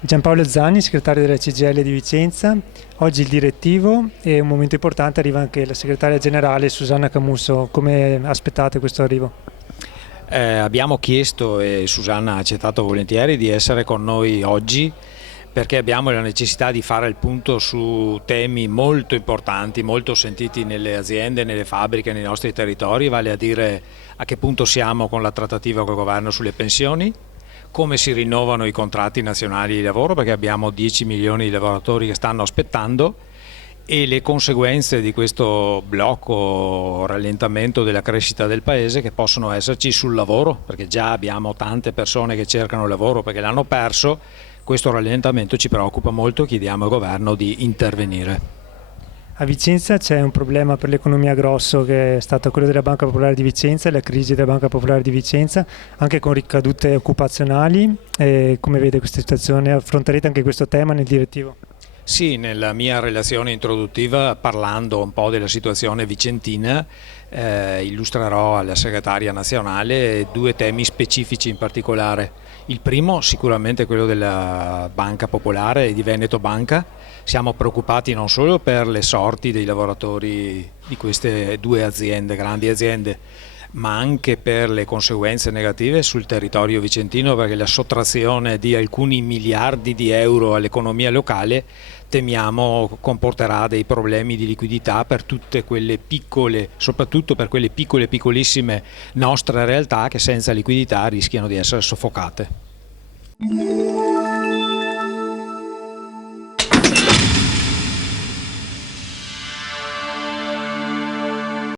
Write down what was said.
Giampaolo Zanni, segretario della CGIL di Vicenza, oggi il direttivo e un momento importante arriva anche la segretaria generale Susanna Camusso. Come aspettate questo arrivo? Abbiamo chiesto e Susanna ha accettato volentieri di essere con noi oggi perché abbiamo la necessità di fare il punto su temi molto importanti, molto sentiti nelle aziende, nelle fabbriche, nei nostri territori, vale a dire a che punto siamo con la trattativa col governo sulle pensioni, come si rinnovano i contratti nazionali di lavoro perché abbiamo 10 milioni di lavoratori che stanno aspettando e le conseguenze di questo blocco, rallentamento della crescita del paese che possono esserci sul lavoro, perché già abbiamo tante persone che cercano lavoro perché l'hanno perso. Questo rallentamento ci preoccupa molto, chiediamo al governo di intervenire. A Vicenza c'è un problema per l'economia grosso che è stato quello della Banca Popolare di Vicenza, la crisi della Banca Popolare di Vicenza, anche con ricadute occupazionali. Come vede questa situazione? Affronterete anche questo tema nel direttivo? Sì, nella mia relazione introduttiva, parlando un po' della situazione vicentina, illustrerò alla segretaria nazionale due temi specifici in particolare. Il primo sicuramente è quello della Banca Popolare e di Veneto Banca. Siamo preoccupati non solo per le sorti dei lavoratori di queste due aziende, grandi aziende, ma anche per le conseguenze negative sul territorio vicentino, perché la sottrazione di alcuni miliardi di euro all'economia locale temiamo comporterà dei problemi di liquidità per tutte quelle piccole, soprattutto per quelle piccole, piccolissime nostre realtà che senza liquidità rischiano di essere soffocate.